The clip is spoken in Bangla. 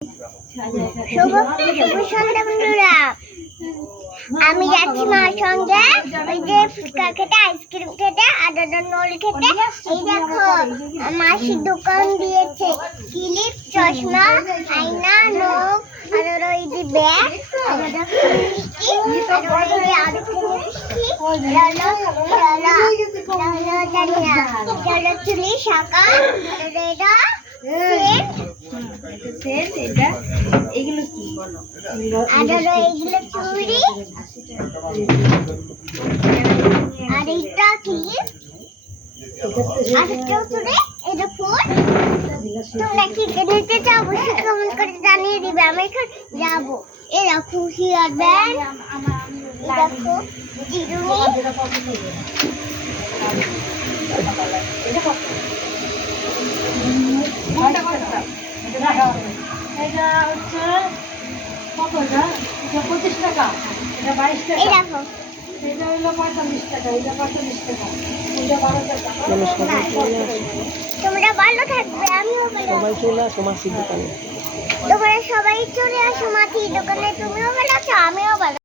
শুভ সন্ধ্যা বন্ধুরা, আমি যাচ্ছি মার সঙ্গে ওই যে ফুচকা খেতে, আইসক্রিম খেতে, আদার নল খেতে। এই দেখো মাসির দোকান দিয়েছে ক্লিপ, চশমা, আয়না, নখ, আর ওই যে ব্যাগ, চুলি শাখা, এগুলো কি বলো? এইগুলো চুড়ি, আর এইটা কি, আর এটাও চুড়ি, এটা ফুল। তোমরা কি নিতে চাও অবশ্যই কমেন্ট করে জানিয়ে দিবে। আমি এখন যাবো। এই দেখো হিয়ার ব্যান্ড, দেখো চিরুনি, এটা হচ্ছে কত? এটা 25 টাকা, এটা 22 টাকা, এই দেখো এটা হলো 45 টাকা, এটা 45 টাকা, এটা 12 টাকা। তোমরা ভালো থাকবে, আমিও ভালো। সবাই চলে আসো মাসির দোকানে। তোমরা সবাই চলে আসো মাসির দোকানে। তুমিও ভালো আছো, আমিও ভালো।